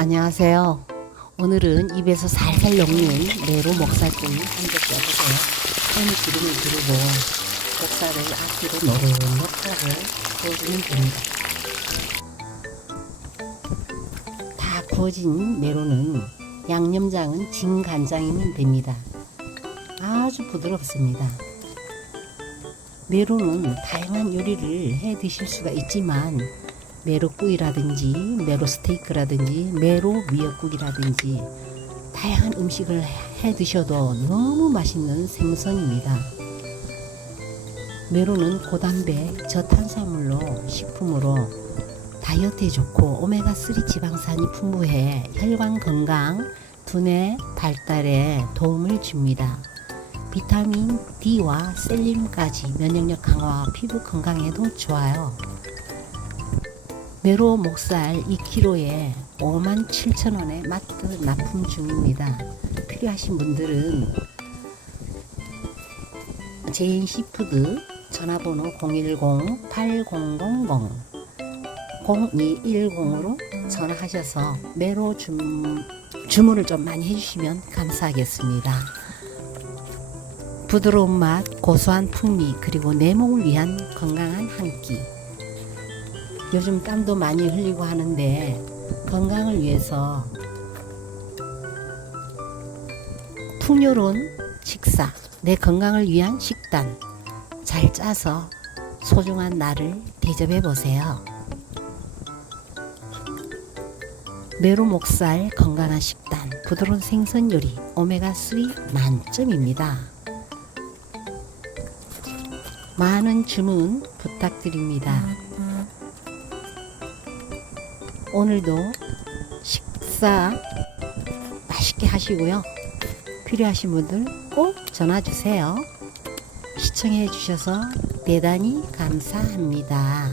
안녕하세요. 오늘은 입에서 살살 녹는 메로 목살กุ้이 한접 껴보세요. 손이 기름을 두르고 목살을 앞뒤로 노릇노릇하게 구워주면 됩니다. 다 구워진 메로는 양념장은 진간장이면 됩니다. 아주 부드럽습니다. 메로는 다양한 요리를 해 드실 수가 있지만 메로구이라든지 메로 스테이크라든지 메로 미역국이라든지 다양한 음식을 해 드셔도 너무 맛있는 생선입니다. 메로는 고단백 저탄수화물로 식품으로 다이어트에 좋고 오메가3 지방산이 풍부해 혈관 건강, 두뇌 발달에 도움을 줍니다. 비타민 D와 셀륨까지 면역력 강화와 피부 건강에도 좋아요. 메로 목살 2kg에 57,000원에 마트 납품 중입니다. 필요하신 분들은 제인 시푸드 전화번호 010-8000 0210으로 전화하셔서 메로 주, 주문을 좀 많이 해주시면 감사하겠습니다. 부드러운 맛, 고소한 풍미, 그리고 내 몸을 위한 건강한 한 끼. 요즘 땀도 많이 흘리고 하는데 건강을 위해서 풍요로운 식사, 내 건강을 위한 식단 잘 짜서 소중한 나를 대접해 보세요. 메로 목살 건강한 식단, 부드러운 생선 요리, 오메가3 만점입니다. 많은 주문 부탁드립니다. 오늘도 식사 맛있게 하시고요. 필요하신 분들 꼭 전화 주세요. 시청해 주셔서 대단히 감사합니다.